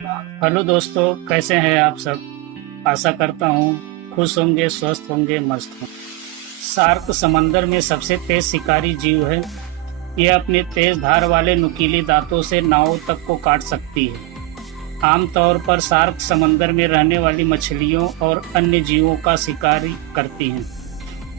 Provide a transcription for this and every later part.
Hello दोस्तों, कैसे हैं आप सब। आशा करता हूँ खुश होंगे, स्वस्थ होंगे, मस्त होंगे। शार्क समंदर में सबसे तेज शिकारी जीव है। यह अपने तेज धार वाले नुकीले दांतों से नावों तक को काट सकती है। आमतौर पर शार्क समंदर में रहने वाली मछलियों और अन्य जीवों का शिकार करती हैं,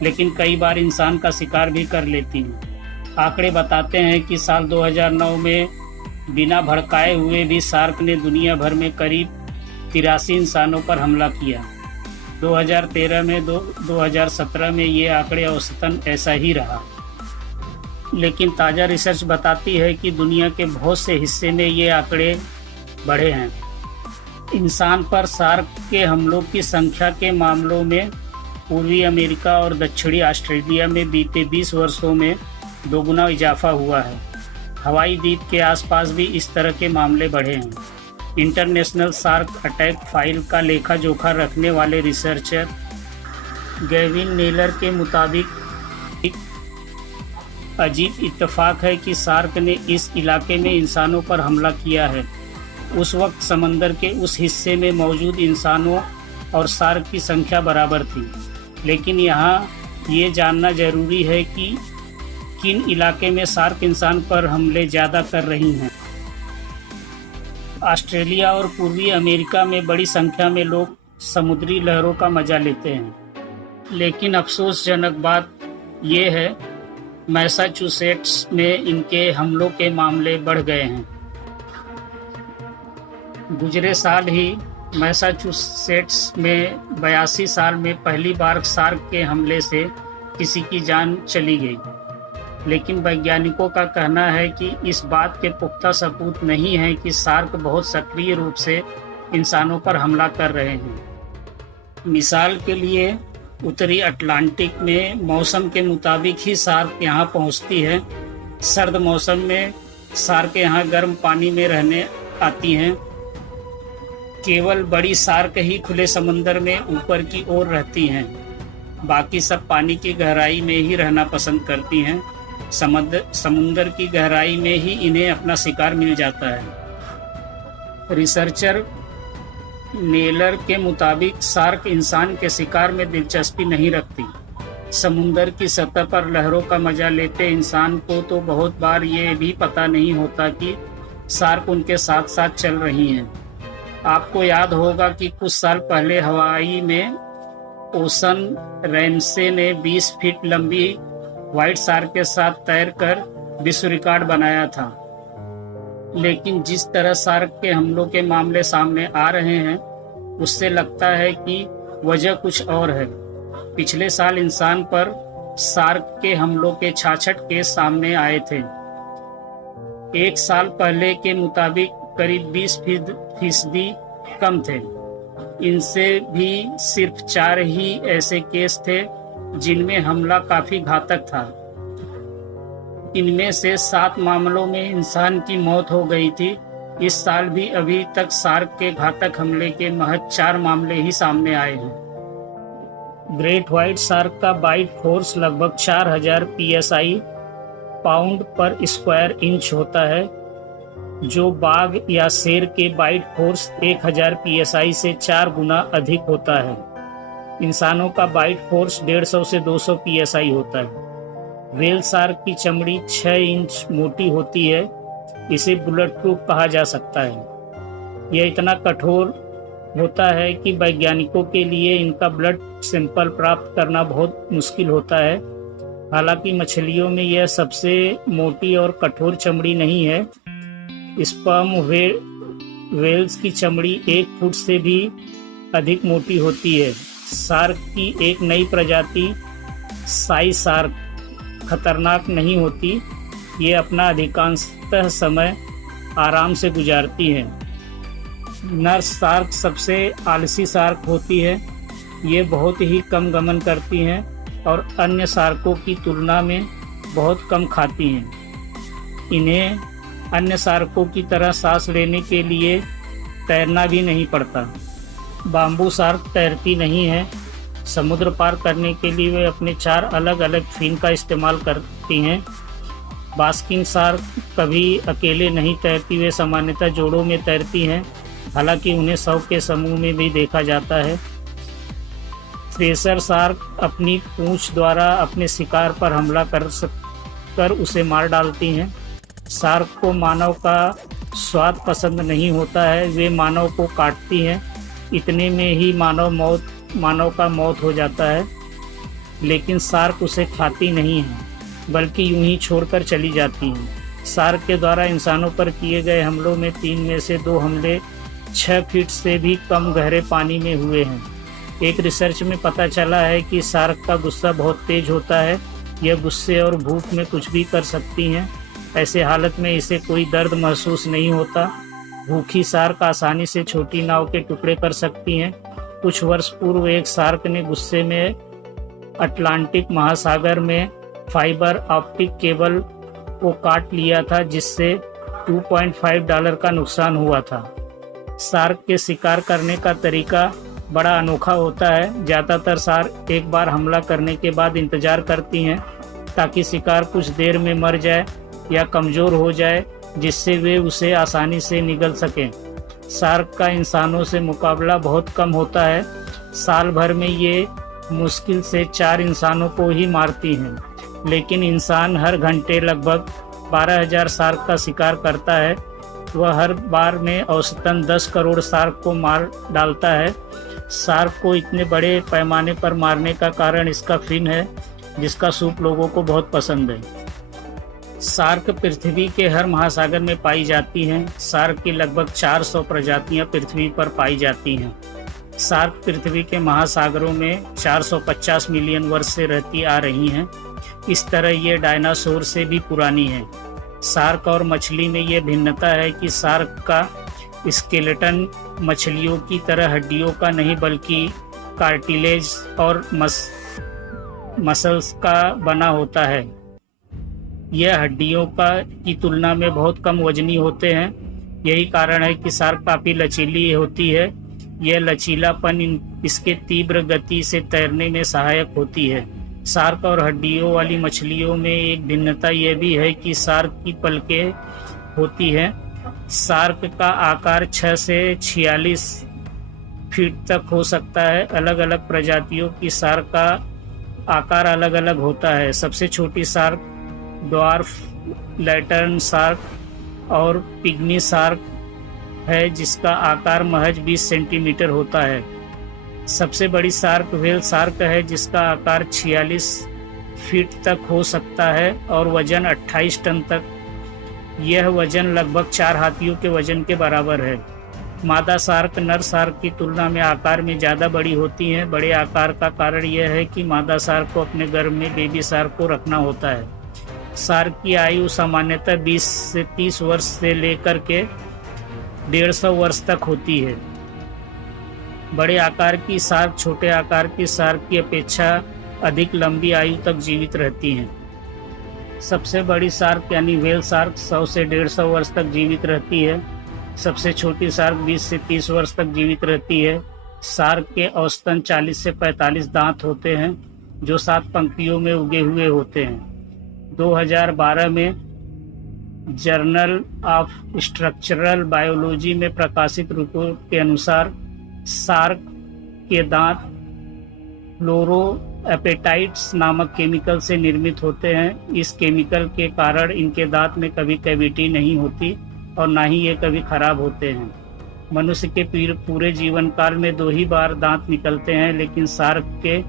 लेकिन कई बार इंसान का शिकार भी कर लेती हैं। आंकड़े बताते हैं कि साल 2009 में बिना भड़काए हुए भी शार्क ने दुनिया भर में करीब 83 इंसानों पर हमला किया। 2013 में 2017 में ये आंकड़े औसतन ऐसा ही रहा। लेकिन ताज़ा रिसर्च बताती है कि दुनिया के बहुत से हिस्से में ये आंकड़े बढ़े हैं। इंसान पर शार्क के हमलों की संख्या के मामलों में पूर्वी अमेरिका और दक्षिणी ऑस्ट्रेलिया में बीते 20 वर्षों में दोगुना इजाफा हुआ है। हवाई द्वीप के आसपास भी इस तरह के मामले बढ़े हैं। इंटरनेशनल शार्क अटैक फाइल का लेखा जोखा रखने वाले रिसर्चर गेविन नेलर के मुताबिक अजीब इत्तेफाक है कि शार्क ने इस इलाके में इंसानों पर हमला किया है। उस वक्त समंदर के उस हिस्से में मौजूद इंसानों और शार्क की संख्या बराबर थी। लेकिन यहाँ ये जानना जरूरी है कि किन इलाके में शार्क इंसान पर हमले ज़्यादा कर रही हैं। ऑस्ट्रेलिया और पूर्वी अमेरिका में बड़ी संख्या में लोग समुद्री लहरों का मजा लेते हैं, लेकिन अफसोसजनक बात यह है मैसाचुसेट्स में इनके हमलों के मामले बढ़ गए हैं। गुजरे साल ही मैसाचुसेट्स में 82 साल में पहली बार शार्क के हमले से किसी की जान चली गई। लेकिन वैज्ञानिकों का कहना है कि इस बात के पुख्ता सबूत नहीं है कि शार्क बहुत सक्रिय रूप से इंसानों पर हमला कर रहे हैं। मिसाल के लिए उत्तरी अटलांटिक में मौसम के मुताबिक ही शार्क यहाँ पहुँचती है। सर्द मौसम में शार्क यहाँ गर्म पानी में रहने आती हैं। केवल बड़ी शार्क ही खुले समंदर में ऊपर की ओर रहती हैं। बाकी सब पानी की गहराई में ही रहना पसंद करती हैं। समुंदर की गहराई में ही इन्हें अपना शिकार मिल जाता है। रिसर्चर नेलर के मुताबिक शार्क इंसान के शिकार में दिलचस्पी नहीं रखती। समुंदर की सतह पर लहरों का मजा लेते इंसान को तो बहुत बार ये भी पता नहीं होता कि शार्क उनके साथ साथ चल रही हैं। आपको याद होगा कि कुछ साल पहले हवाई में ओशन रैमसे ने 20 फीट लंबी व्हाइट शार्क के साथ तैरकर विश्व रिकॉर्ड बनाया था। लेकिन जिस तरह शार्क के हमलों के मामले सामने आ रहे हैं, उससे लगता है कि वजह कुछ और है। पिछले साल इंसान पर शार्क के हमलों के 66 केस सामने आए थे। एक साल पहले के मुताबिक करीब 20% कम थे। इनसे भी सिर्फ 4 ही ऐसे केस थे जिनमें हमला काफी घातक था। इनमें से 7 मामलों में इंसान की मौत हो गई थी। इस साल भी अभी तक शार्क के घातक हमले के महज 4 मामले ही सामने आए हैं। ग्रेट व्हाइट शार्क का बाइट फोर्स लगभग 4000 psi पाउंड पर स्क्वायर इंच होता है, जो बाघ या शेर के बाइट फोर्स 1000 psi से 4 गुना अधिक होता है। इंसानों का बाइट फोर्स 150 से 200 psi होता है। व्हेल शार्क की चमड़ी 6 इंच मोटी होती है। इसे बुलेट प्रूफ कहा जा सकता है। यह इतना कठोर होता है कि वैज्ञानिकों के लिए इनका ब्लड सैंपल प्राप्त करना बहुत मुश्किल होता है। हालांकि मछलियों में यह सबसे मोटी और कठोर चमड़ी नहीं है। स्पर्म व्हेल्स की चमड़ी 1 फुट से भी अधिक मोटी होती है। शार्क की एक नई प्रजाति साई शार्क खतरनाक नहीं होती। ये अपना अधिकांशतः समय आराम से गुजारती हैं। नर्स शार्क सबसे आलसी शार्क होती है। ये बहुत ही कम गमन करती हैं और अन्य शार्कों की तुलना में बहुत कम खाती हैं। इन्हें अन्य शार्कों की तरह सांस लेने के लिए तैरना भी नहीं पड़ता। बाम्बू शार्क तैरती नहीं है। समुद्र पार करने के लिए वे अपने 4 अलग अलग फिन का इस्तेमाल करती हैं। बास्किंग शार्क कभी अकेले नहीं तैरती, वे सामान्यतः जोड़ों में तैरती हैं। हालांकि उन्हें 100 के समूह में भी देखा जाता है। थ्रेशर शार्क अपनी पूंछ द्वारा अपने शिकार पर हमला कर उसे मार डालती हैं। शार्क को मानव का स्वाद पसंद नहीं होता है, वे मानव को काटती हैं। इतने में ही मानव का मौत हो जाता है, लेकिन शार्क उसे खाती नहीं है, बल्कि यूं ही छोड़कर चली जाती हैं। शार्क के द्वारा इंसानों पर किए गए हमलों में 3 में से 2 हमले 6 फीट से भी कम गहरे पानी में हुए हैं। एक रिसर्च में पता चला है कि शार्क का गुस्सा बहुत तेज होता है। यह गुस्से और भूख में कुछ भी कर सकती हैं। ऐसे हालत में इसे कोई दर्द महसूस नहीं होता। भूखी शार्क आसानी से छोटी नाव के टुकड़े कर सकती हैं। कुछ वर्ष पूर्व एक शार्क ने गुस्से में अटलांटिक महासागर में फाइबर ऑप्टिक केबल को काट लिया था, जिससे $2.5 का नुकसान हुआ था। शार्क के शिकार करने का तरीका बड़ा अनोखा होता है। ज़्यादातर शार्क एक बार हमला करने के बाद इंतजार करती हैं ताकि शिकार कुछ देर में मर जाए या कमज़ोर हो जाए, जिससे वे उसे आसानी से निगल सकें। शार्क का इंसानों से मुकाबला बहुत कम होता है। साल भर में ये मुश्किल से 4 इंसानों को ही मारती हैं, लेकिन इंसान हर घंटे लगभग 12,000 शार्क का शिकार करता है। वह हर बार में औसतन 10 करोड़ शार्क को मार डालता है। शार्क को इतने बड़े पैमाने पर मारने का कारण इसका फिन है, जिसका सूप लोगों को बहुत पसंद है। शार्क पृथ्वी के हर महासागर में पाई जाती हैं। शार्क की लगभग 400 प्रजातियां पृथ्वी पर पाई जाती हैं। शार्क पृथ्वी के महासागरों में 450 मिलियन वर्ष से रहती आ रही हैं। इस तरह ये डायनासोर से भी पुरानी है। शार्क और मछली में ये भिन्नता है कि शार्क का स्केलेटन मछलियों की तरह हड्डियों का नहीं, बल्कि कार्टिलेज और मसल्स का बना होता है। यह हड्डियों की तुलना में बहुत कम वजनी होते हैं। यही कारण है कि शार्क काफ़ी लचीली होती है। यह लचीलापन इसके तीव्र गति से तैरने में सहायक होती है। शार्क और हड्डियों वाली मछलियों में एक भिन्नता यह भी है कि शार्क की पलकें होती हैं। शार्क का आकार 6 से 46 फीट तक हो सकता है। अलग अलग प्रजातियों की शार्क का आकार अलग अलग होता है। सबसे छोटी शार्क ड्वार्फ लैटर्न शार्क और पिग्मी शार्क है, जिसका आकार महज 20 सेंटीमीटर होता है। सबसे बड़ी शार्क व्हेल शार्क है, जिसका आकार 46 फीट तक हो सकता है और वजन 28 टन तक। यह वजन लगभग 4 हाथियों के वजन के बराबर है। मादा शार्क नर शार्क की तुलना में आकार में ज़्यादा बड़ी होती हैं। बड़े आकार का कारण यह है कि मादा शार्क को अपने गर्भ में बेबी शार्क को रखना होता है। शार्क की आयु सामान्यतः 20 से 30 वर्ष से लेकर के 150 वर्ष तक होती है। बड़े आकार की शार्क छोटे आकार की शार्क की अपेक्षा अधिक लंबी आयु तक जीवित रहती हैं। सबसे बड़ी शार्क यानी व्हेल शार्क 100 से 150 वर्ष तक जीवित रहती है। सबसे छोटी शार्क 20 से 30 वर्ष तक जीवित रहती है। शार्क के औसतन 40 से 45 दांत होते हैं, जो 7 पंक्तियों में उगे हुए होते हैं। 2012 में जर्नल ऑफ स्ट्रक्चरल बायोलॉजी में प्रकाशित रिपोर्ट के अनुसार शार्क के दांत फ्लोरोएपेटाइट्स नामक केमिकल से निर्मित होते हैं। इस केमिकल के कारण इनके दांत में कभी कैविटी नहीं होती और ना ही ये कभी खराब होते हैं। मनुष्य के पूरे जीवन काल में 2 ही बार दांत निकलते हैं, लेकिन शार्क के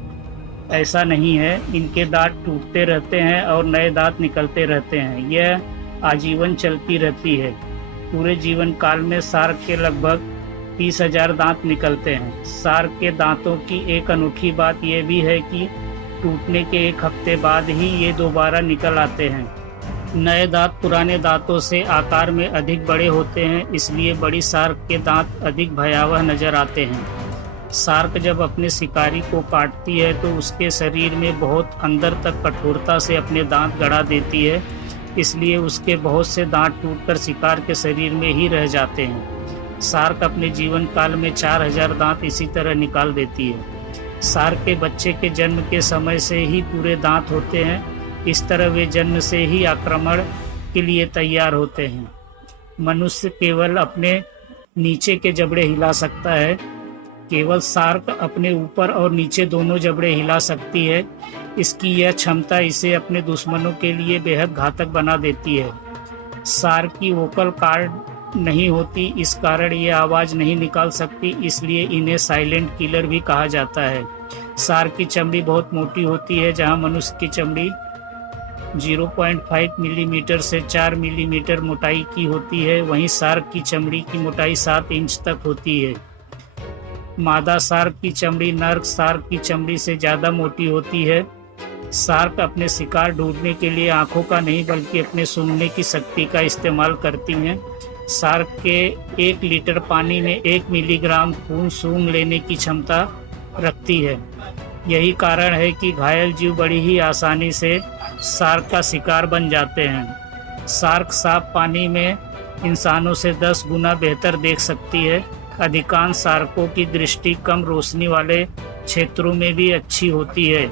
ऐसा नहीं है। इनके दांत टूटते रहते हैं और नए दांत निकलते रहते हैं। यह आजीवन चलती रहती है। पूरे जीवन काल में शार्क के लगभग 30,000 दांत निकलते हैं। शार्क के दांतों की एक अनोखी बात यह भी है कि टूटने के 1 हफ्ते बाद ही ये दोबारा निकल आते हैं। नए दांत पुराने दांतों से आकार में अधिक बड़े होते हैं, इसलिए बड़ी शार्क के दांत अधिक भयावह नजर आते हैं। शार्क जब अपने शिकारी को काटती है तो उसके शरीर में बहुत अंदर तक कठोरता से अपने दांत गड़ा देती है, इसलिए उसके बहुत से दांत टूटकर शिकार के शरीर में ही रह जाते हैं। शार्क अपने जीवन काल में 4000 दांत इसी तरह निकाल देती है। शार्क के बच्चे के जन्म के समय से ही पूरे दांत होते हैं। इस तरह वे जन्म से ही आक्रमण के लिए तैयार होते हैं। मनुष्य केवल अपने नीचे के जबड़े हिला सकता है। केवल शार्क अपने ऊपर और नीचे दोनों जबड़े हिला सकती है। इसकी यह क्षमता इसे अपने दुश्मनों के लिए बेहद घातक बना देती है। शार्क की वोकल कॉर्ड नहीं होती, इस कारण ये आवाज़ नहीं निकाल सकती, इसलिए इन्हें साइलेंट किलर भी कहा जाता है। शार्क की चमड़ी बहुत मोटी होती है, जहां मनुष्य की चमड़ी 0.5 मिलीमीटर से 4 मिलीमीटर मोटाई की होती है, वहीं शार्क की चमड़ी की मोटाई 7 इंच तक होती है। मादा शार्क की चमड़ी नर शार्क की चमड़ी से ज़्यादा मोटी होती है। शार्क अपने शिकार ढूंढने के लिए आंखों का नहीं बल्कि अपने सूंघने की शक्ति का इस्तेमाल करती हैं। शार्क के 1 लीटर पानी में 1 मिलीग्राम खून सूंघ लेने की क्षमता रखती है। यही कारण है कि घायल जीव बड़ी ही आसानी से शार्क का शिकार बन जाते हैं। शार्क साफ पानी में इंसानों से 10 गुना बेहतर देख सकती है। अधिकांश शार्कों की दृष्टि कम रोशनी वाले क्षेत्रों में भी अच्छी होती है।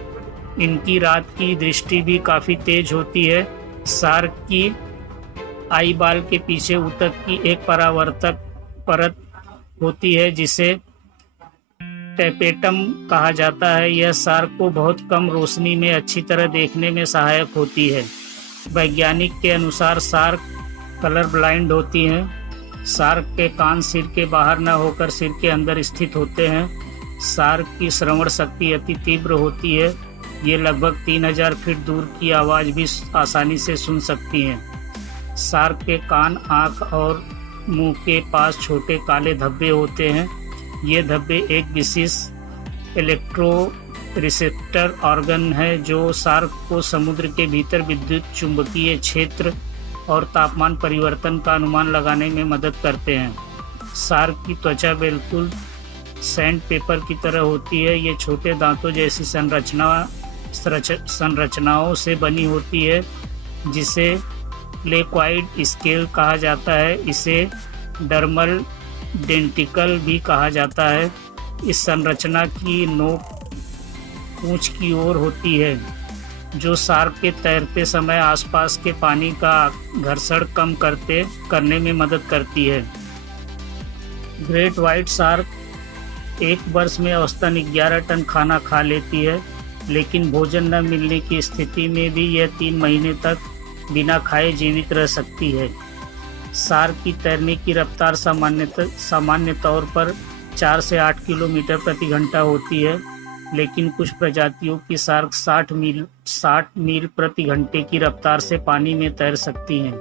इनकी रात की दृष्टि भी काफ़ी तेज होती है। शार्क की आई बाल के पीछे ऊतक की एक परावर्तक परत होती है जिसे टेपेटम कहा जाता है। यह शार्क को बहुत कम रोशनी में अच्छी तरह देखने में सहायक होती है। वैज्ञानिक के अनुसार शार्क कलर ब्लाइंड होती हैं। शार्क के कान सिर के बाहर न होकर सिर के अंदर स्थित होते हैं। शार्क की श्रवण शक्ति अति तीव्र होती है। ये लगभग 3000 फीट दूर की आवाज़ भी आसानी से सुन सकती हैं। शार्क के कान, आँख और मुंह के पास छोटे काले धब्बे होते हैं। ये धब्बे एक विशेष इलेक्ट्रो रिसेप्टर ऑर्गन है जो शार्क को समुद्र के भीतर विद्युत चुंबकीय क्षेत्र और तापमान परिवर्तन का अनुमान लगाने में मदद करते हैं। शार्क की त्वचा बिल्कुल सैंड पेपर की तरह होती है। ये छोटे दांतों जैसी संरचनाओं से बनी होती है जिसे प्लेक्वाइड स्केल कहा जाता है। इसे डर्मल डेंटिकल भी कहा जाता है। इस संरचना की नोक पूंछ की ओर होती है जो शार्क के तैरते समय आसपास के पानी का घर्षण कम करने में मदद करती है। ग्रेट व्हाइट शार्क एक वर्ष में औसतन 11 टन खाना खा लेती है, लेकिन भोजन न मिलने की स्थिति में भी यह 3 महीने तक बिना खाए जीवित रह सकती है। शार्क की तैरने की रफ्तार सामान्य तौर पर 4 से 8 किलोमीटर प्रति घंटा होती है, लेकिन कुछ प्रजातियों की शार्क 60 मील प्रति घंटे की रफ्तार से पानी में तैर सकती हैं।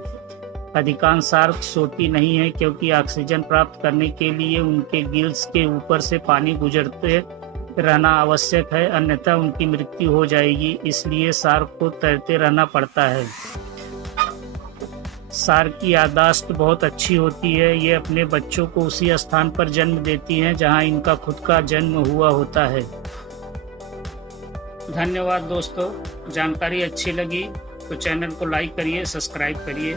अधिकांश शार्क सोती नहीं है क्योंकि ऑक्सीजन प्राप्त करने के लिए उनके गिल्स के ऊपर से पानी गुजरते रहना आवश्यक है, अन्यथा उनकी मृत्यु हो जाएगी। इसलिए शार्क को तैरते रहना पड़ता है। शार्क की याददाश्त बहुत अच्छी होती है। ये अपने बच्चों को उसी स्थान पर जन्म देती हैं जहां इनका खुद का जन्म हुआ होता है। धन्यवाद दोस्तों, जानकारी अच्छी लगी तो चैनल को लाइक करिए, सब्सक्राइब करिए।